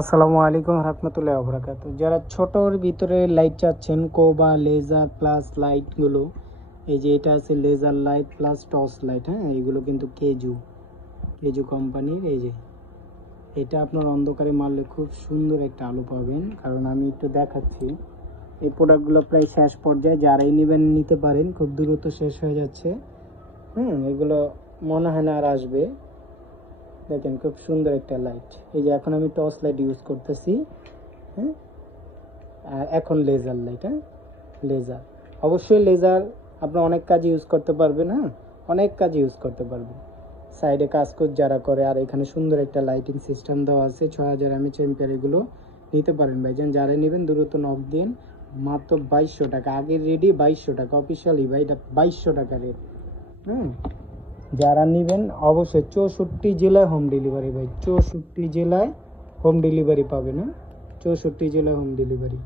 আসসালামু আলাইকুম রহমতুল্লাহি ওয়া বারাকাতুহু। যারা ছোটর ভিতরে লাইট চাচ্ছেন, কোবা লেজার প্লাস লাইটগুলো, এই যে এটা আছে laser light plus torch light. হ্যাঁ, এগুলো কিন্তু কেজু কেজু কোম্পানির। এই যে এটা আপনার অন্ধকারে মারলে খুব সুন্দর একটা আলো পাবেন। কারণ আমি একটু দেখাচ্ছি, এই প্রোডাক্টগুলো প্রায় শেষ পর্যায়ে, যারাই নেবেন নিতে পারেন, খুব দ্রুত শেষ হয়ে যাচ্ছে। এগুলো মনে হয় না আর আসবে। দেখেন খুব সুন্দর একটা লাইট। এই যে এখন আমি টর্চ লাইট ইউজ করতেছি। হ্যাঁ, আর এখন লেজার লাইট। হ্যাঁ, লেজার, অবশ্যই লেজার আপনার অনেক কাজ ইউজ করতে পারবেন। হ্যাঁ, অনেক কাজ ইউজ করতে পারবেন, সাইডে কাজ যারা করে। আর এখানে সুন্দর একটা লাইটিং সিস্টেম দেওয়া আছে, 6000 mAh এম্পিয়ার। এগুলো নিতে পারেন ভাইজান, যারা নেবেন দ্রুত নক দিন। মাত্র 2200 টাকা, আগের রেডি 2200 টাকা অফিসিয়ালি ভাই, এটা 2200 টাকা রেট। হ্যাঁ, যারা নেবেন অবশ্যই 64 জেলায় হোম ডেলিভারি ভাই, 64 জেলায় হোম ডেলিভারি পাবেন। হ্যাঁ, 64 জেলায় হোম ডেলিভারি।